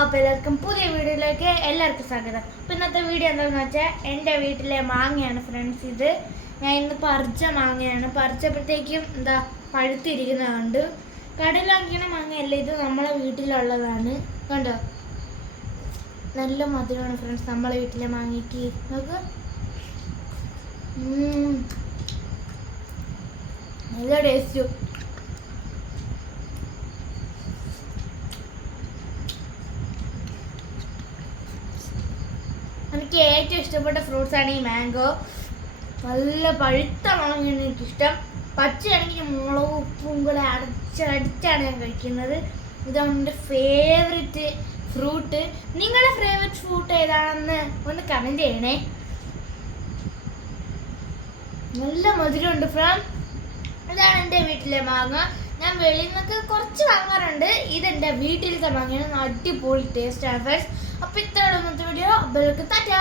അപ്പോൾ എല്ലാവർക്കും പുതിയ വീഡിയോയിലേക്ക് എല്ലാവർക്കും സ്വാഗതം. അപ്പോൾ ഇന്നത്തെ വീഡിയോ എന്താണെന്ന് വെച്ചാൽ എൻ്റെ വീട്ടിലെ മാങ്ങയാണ് ഫ്രണ്ട്സ്. ഇത് ഞാൻ ഇന്ന് പറിച്ച മാങ്ങയാണ്. പറിച്ചപ്പോഴത്തേക്കും എന്താ പഴുത്തിരിക്കുന്നതുകൊണ്ട് കടയിൽ വാങ്ങിക്കുന്ന മാങ്ങയല്ല, ഇത് നമ്മളെ വീട്ടിലുള്ളതാണ്. കണ്ടോ, നല്ല മധുരമാണ് ഫ്രണ്ട്സ് നമ്മളെ വീട്ടിലെ മാങ്ങയ്ക്ക്. നോക്ക്, നല്ല ടേസ്റ്റും. എനിക്ക് ഏറ്റവും ഇഷ്ടപ്പെട്ട ഫ്രൂട്ട്സ് ആണ് ഈ മാംഗോ. നല്ല പഴുത്ത മാങ്ങയാണ് എനിക്കിഷ്ടം. പച്ചയാണെങ്കിൽ മുളകും ഉപ്പും കൂടെ അടിച്ചാണ് ഞാൻ കഴിക്കുന്നത്. ഇതാണ് എൻ്റെ ഫേവറേറ്റ് ഫ്രൂട്ട്. നിങ്ങളുടെ ഫേവറേറ്റ് ഫ്രൂട്ട് ഏതാണെന്ന് ഒന്ന് കമൻറ്റ് ചെയ്യണേ. നല്ല മധുരമുണ്ട് ഫ്രണ്ട്. ഇതാണ് എൻ്റെ വീട്ടിലെ മാങ്ങ. ഞാൻ വെളിയിൽ നിന്നൊക്കെ കുറച്ച് വാങ്ങാറുണ്ട്. ഇതെൻ്റെ വീട്ടിലത്തെ മാങ്ങയാണ്. അടിപൊളി ടേസ്റ്റാണ് ഫ്രണ്ട്സ്. അപ്പോൾ ഇത്രയുള്ള ഇന്നത്തെ വീഡിയോ. അപ്പോൾ ടാറ്റാ.